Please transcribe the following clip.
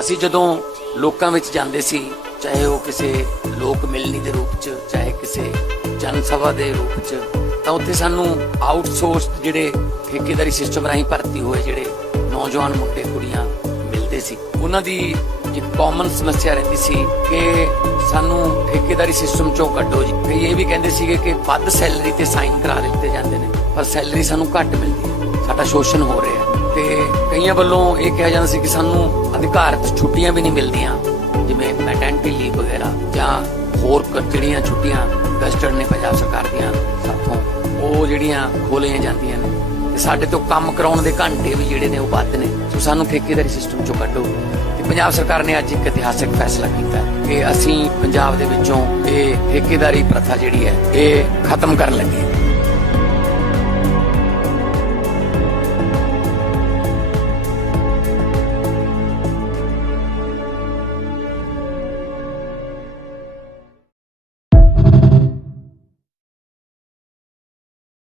ਅਸੀਂ ਜਦੋਂ ਲੋਕਾਂ ਵਿੱਚ ਜਾਂਦੇ ਸੀ, ਚਾਹੇ ਉਹ ਕਿਸੇ ਲੋਕ ਮਿਲਣੀ ਦੇ ਰੂਪ 'ਚ, ਚਾਹੇ ਕਿਸੇ ਜਨ ਸਭਾ ਦੇ ਰੂਪ 'ਚ, ਤਾਂ ਉੱਥੇ ਸਾਨੂੰ ਆਊਟਸੋਰਸ ਜਿਹੜੇ ਠੇਕੇਦਾਰੀ ਸਿਸਟਮ ਰਾਹੀਂ ਭਰਤੀ ਹੋਏ ਜਿਹੜੇ ਨੌਜਵਾਨ ਮੁੰਡੇ ਕੁੜੀਆਂ ਮਿਲਦੇ ਸੀ, ਉਹਨਾਂ ਦੀ ਇੱਕ ਕਾਮਨ ਸਮੱਸਿਆ ਰਹਿੰਦੀ ਸੀ ਕਿ ਸਾਨੂੰ ਠੇਕੇਦਾਰੀ ਸਿਸਟਮ ਚੋਂ ਕੱਢੋ ਜੀ। ਕਈ ਇਹ ਵੀ ਕਹਿੰਦੇ ਸੀਗੇ ਕਿ ਵੱਧ ਸੈਲਰੀ ਤੇ ਸਾਈਨ ਕਰਾ ਦਿੱਤੇ ਜਾਂਦੇ ਨੇ, ਪਰ ਸੈਲਰੀ ਸਾਨੂੰ ਘੱਟ ਮਿਲਦੀ ਹੈ, ਸਾਡਾ ਸ਼ੋਸ਼ਣ ਹੋ ਰਿਹਾ। ਤੇ ਕਈਆਂ ਵੱਲੋਂ ਇਹ ਕਿਹਾ ਜਾਂਦਾ ਸੀ ਕਿ ਸਾਨੂੰ ਅਧਿਕਾਰਤ ਛੁੱਟੀਆਂ ਵੀ ਨਹੀਂ ਮਿਲਦੀਆਂ, ਜਿਵੇਂ ਮੈਟਰਨਿਟੀ ਲੀਵ ਵਗੈਰਾ ਜਾਂ ਹੋਰ ਜਿਹੜੀਆਂ ਛੁੱਟੀਆਂ ਗਜ਼ਟਡ ਨੇ ਪੰਜਾਬ ਸਰਕਾਰ ਦੀਆਂ ਸਾਥੋਂ, ਉਹ ਜਿਹੜੀਆਂ ਖੋਲੀਆਂ ਜਾਂਦੀਆਂ ਨੇ। ਤੇ ਸਾਡੇ ਤੋਂ ਕੰਮ ਕਰਾਉਣ ਦੇ ਘੰਟੇ ਵੀ ਜਿਹੜੇ ਨੇ ਉਹ ਵੱਧ ਨੇ। ਸੋ ਸਾਨੂੰ ਠੇਕੇਦਾਰੀ ਸਿਸਟਮ ਚੋਂ ਕੱਢੋ। ਤੇ ਪੰਜਾਬ ਸਰਕਾਰ ਨੇ ਅੱਜ ਇੱਕ ਇਤਿਹਾਸਕ ਫੈਸਲਾ ਕੀਤਾ ਕਿ ਅਸੀਂ ਪੰਜਾਬ ਦੇ ਵਿੱਚੋਂ ਇਹ ਠੇਕੇਦਾਰੀ ਪ੍ਰਥਾ ਜਿਹੜੀ ਹੈ ਇਹ ਖਤਮ ਕਰਨ ਲੱਗੇ।